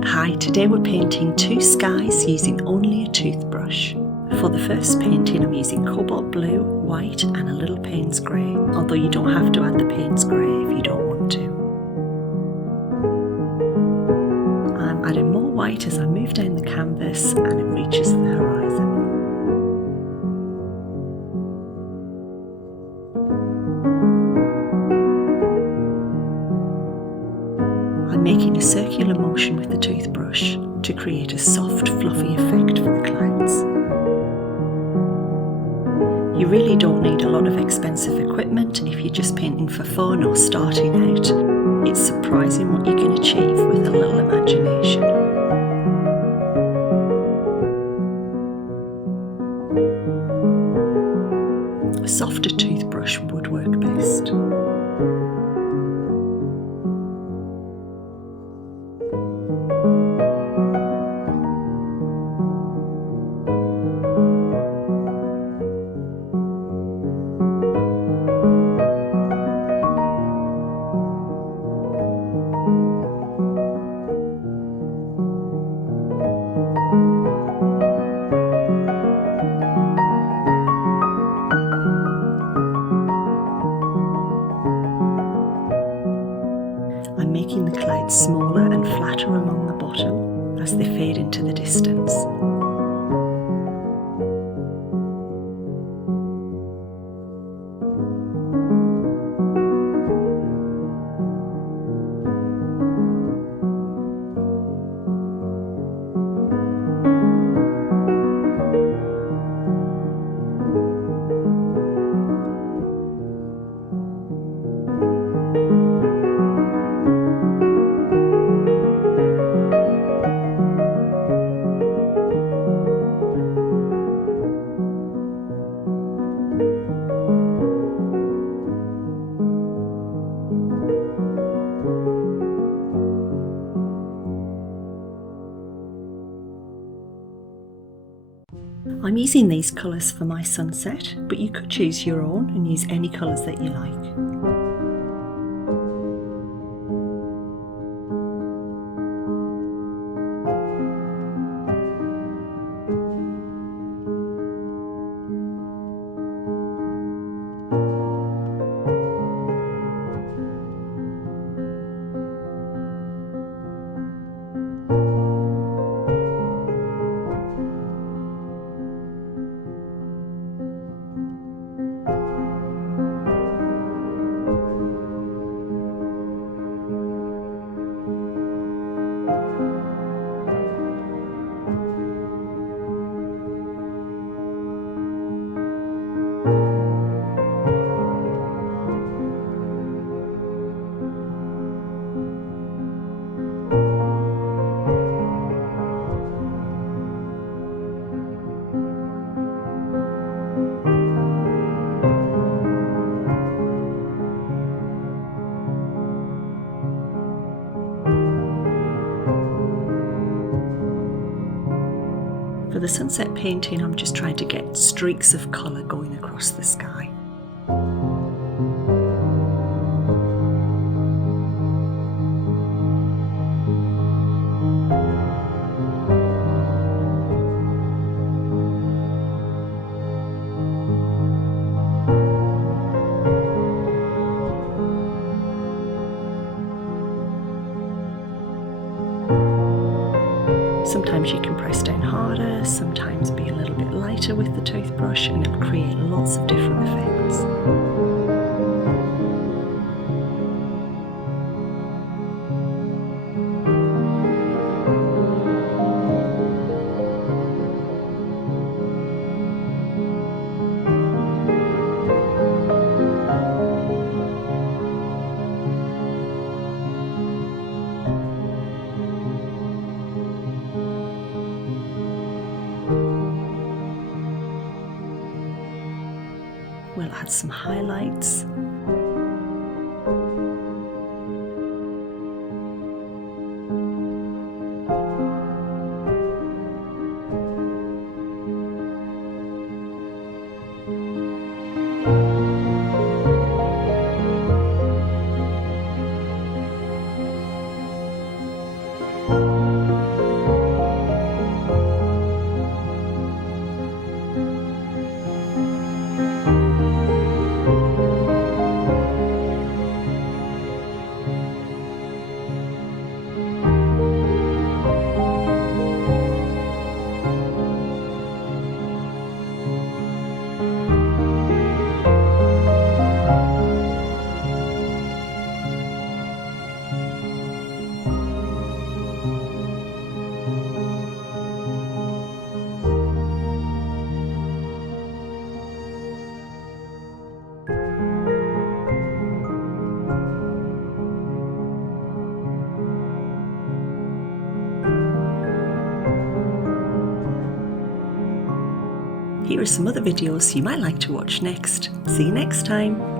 Hi, today we're painting two skies using only a toothbrush. For the first painting I'm using cobalt blue, white and a little Payne's grey, although you don't have to add the Payne's grey if you don't want to. I'm adding more white as I move down the canvas and it reaches the horizon. I'm making a circular motion with the toothbrush to create a soft, fluffy effect for the clouds. You really don't need a lot of expensive equipment if you're just painting for fun or starting out. It's surprising what you can achieve with a little imagination. A softer toothbrush would work best. I'm making the clouds smaller and flatter along the bottom as they fade into the distance. I'm using these colours for my sunset, but you could choose your own and use any colours that you like. For the sunset painting, I'm just trying to get streaks of colour going across the sky. Sometimes you can press down harder, sometimes be a little bit lighter with the toothbrush, and it'll create lots of different effects. We'll add some highlights. Here are some other videos you might like to watch next. See you next time.